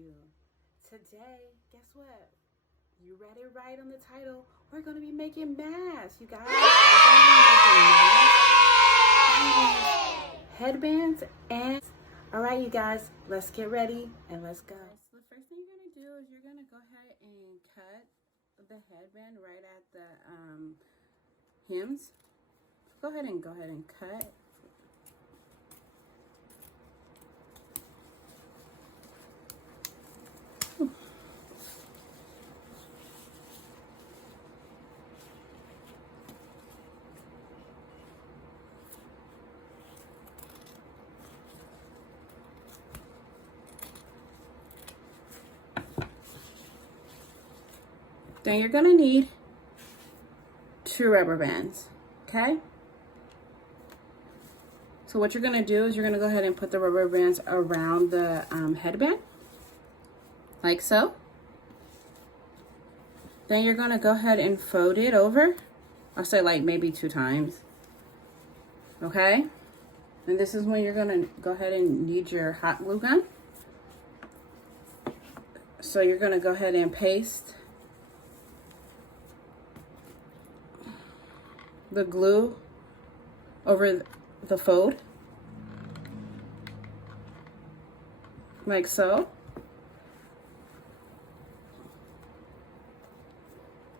you. Today, guess what? You read it right on the title. We're going to be making masks, you guys. We're going to be making masks, headbands, and... All right, you guys, let's get ready and let's go. So the first thing you're going to do is you're going to go ahead and cut the headband right at the hems. Go ahead and cut. Then you're gonna need 2 rubber bands, okay? So what you're gonna do is you're gonna go ahead and put the rubber bands around the headband, like so. Then you're gonna go ahead and fold it over. I'll say like maybe 2 times, okay? And this is when you're gonna go ahead and need your hot glue gun. So you're gonna go ahead and paste the glue over the fold, like so.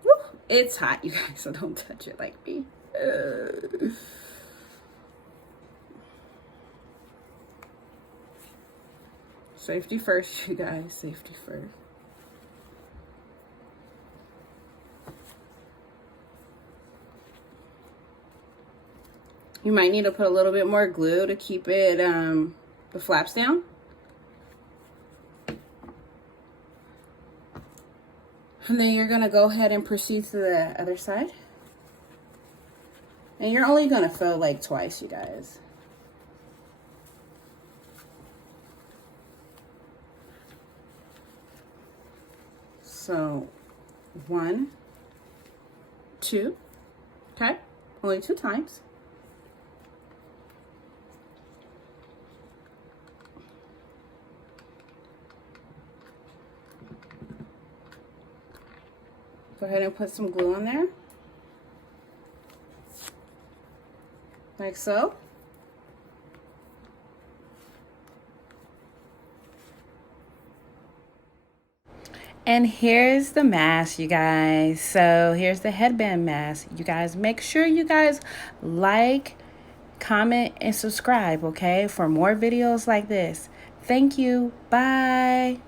Woo! It's hot, you guys, so don't touch it like me. Safety first, you guys, safety first. You might need to put a little bit more glue to keep it, the flaps down. And then you're gonna go ahead and proceed to the other side. And you're only gonna fold like twice, you guys. So 1, 2, okay? Only 2 times. Go ahead and put some glue on there, like so. And here's the mask, you guys. So here's the headband mask. You guys, make sure you guys like, comment, and subscribe, okay, for more videos like this. Thank you. Bye.